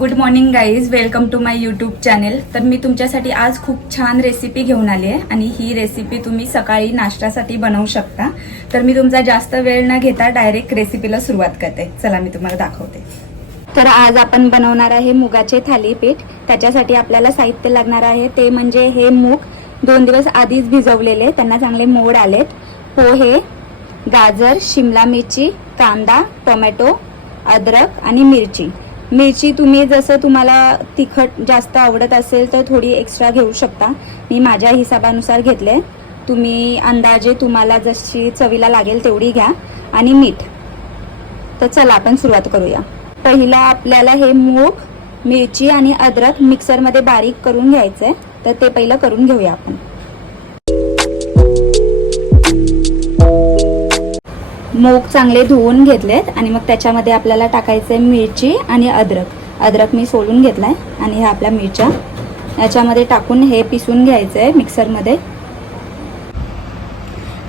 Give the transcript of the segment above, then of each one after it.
Good morning guys welcome to my YouTube channel तर मी तुमच्यासाठी आज खूप छान रेसिपी घेऊन आली आहे आणि ही रेसिपी तुम्ही सकाळी नाश्त्यासाठी बनवू शकता. तर मी तुमचा जास्त वेळ न घेता डायरेक्ट रेसिपीला सुरुवात करते. चला मी तुम्हाला दाखवते. तर आज आपण बनवणार आहे मुगाचे थालीपीठ. त्याच्यासाठी आपल्याला साहित्य लागणार आहे. ते म्हणजे हे मूग दोन दिवस आधीच भिजवलेले. त्यांना चांगले मोड आलेत. हो, पोहे गाजर शिमला मिरची कांदा टोमॅटो अद्रक आणि मिरची. मिरची तुम्ही जसं तुम्हाला तिखट जास्त आवडत असेल तर थोडी एक्स्ट्रा घेऊ शकता. मी माझ्या हिसाबानुसार घेतले तुम्ही अंदाजे तुम्हाला जशी चवीला लागेल तेवढी घ्या. आणि मीठ. तर चला आपण सुरुवात करूया. पहिला आपल्याला हे मूग मिरची आणि अद्रक मिक्सरमध्ये बारीक करून घ्यायचं आहे तर ते पहिलं करून घेऊया आपण. मूग चांगले धुवून घेतलेत आणि मग त्याच्यामध्ये आपल्याला टाकायचं आहे मिरची आणि अद्रक. अद्रक मी सोलून आहे आणि ह्या आपल्या मिरच्या. याच्यामध्ये टाकून हे पिसून घ्यायचं आहे मिक्सरमध्ये.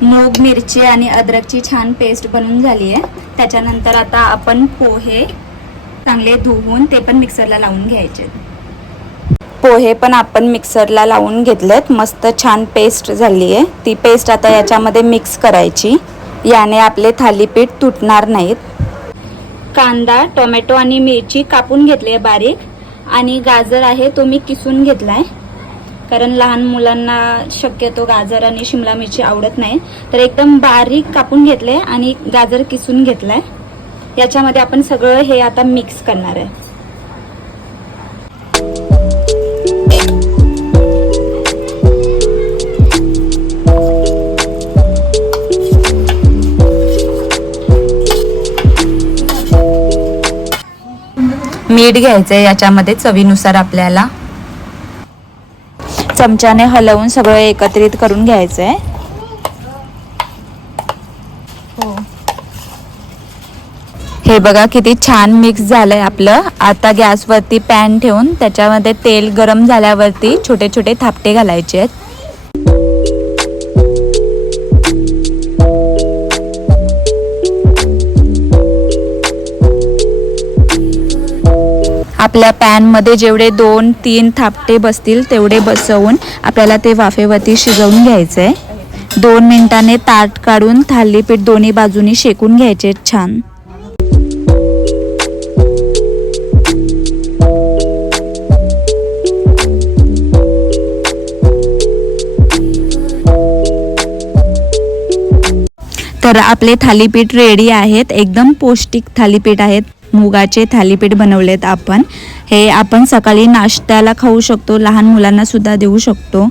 मूग मिरची आणि अद्रकची छान पेस्ट बनून झाली आहे त्याच्यानंतर आता आपण पोहे चांगले धुवून ते पण मिक्सरला लावून घ्यायचे. पोहे पण आपण मिक्सरला लावून घेतलेत. मस्त छान पेस्ट झाली आहे ती पेस्ट आता याच्यामध्ये मिक्स करायची. याने आपले थालीपीठ तुटणार नाहीत. कांदा टोमॅटो आणि मिरची कापून घेतली आहे बारीक. आणि गाजर आहे तो मी किसून घेतलाय. कारण लहान मुलांना शक्यतो गाजर आणि शिमला मिरची आवडत नाही. तर एकदम बारीक कापून घेतले आणि गाजर किसून घेतलाय. याच्यामध्ये आपण सगळं हे आता मिक्स करणार आहे. मीठ घ्यायचंय याच्यामध्ये चवीनुसार आपल्याला. चमच्याने हलवून सगळं एकत्रित करून घ्यायचंय. हे. बघा किती छान मिक्स झालंय आपलं. आता गॅसवरती पॅन ठेवून त्याच्यामध्ये तेल गरम झाल्यावरती छोटे छोटे थापटे घालायचे आहेत. आपल्या पॅनमध्ये जेवढे दोन तीन थापटे बसतील तेवढे बसवून आपल्याला ते वाफेवरती शिजवून घ्यायचं आहे दोन मिनिटाने ताट काढून थालीपीठ दोन्ही बाजूनी शेकून घ्यायचे. छान. तर आपले थालीपीठ रेडी आहेत. एकदम पौष्टिक थालीपीठ आहेत. मुगाचे थालीपीठ बनवलेत आपण. हे आपण सकाळी नाश्त्याला खाऊ शकतो लहान मुलांना सुद्धा देऊ शकतो.